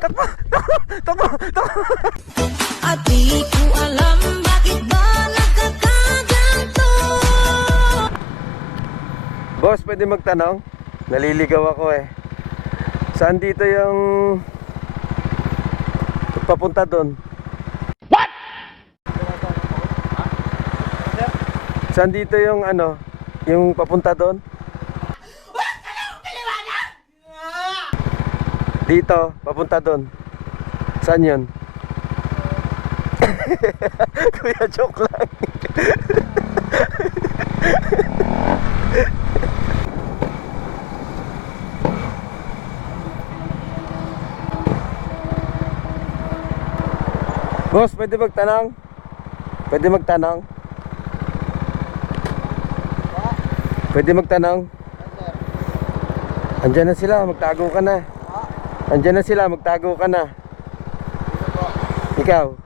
Takbo! Takbo! Takbo! At di ko alam bakit ba nagkakaganto Boss, pwede magtanong? Naliligaw ako eh. Saan dito yung papunta doon? What? Saan dito yung ano? Yung papunta doon? Dito, papunta doon. Saan yun? Kuya, joke lang. Boss, pwede magtanong? Pwede magtanong? Pwede magtanong? Andiyan na sila, magtago ka na. Andiyan na sila, magtago ka na. Ikaw?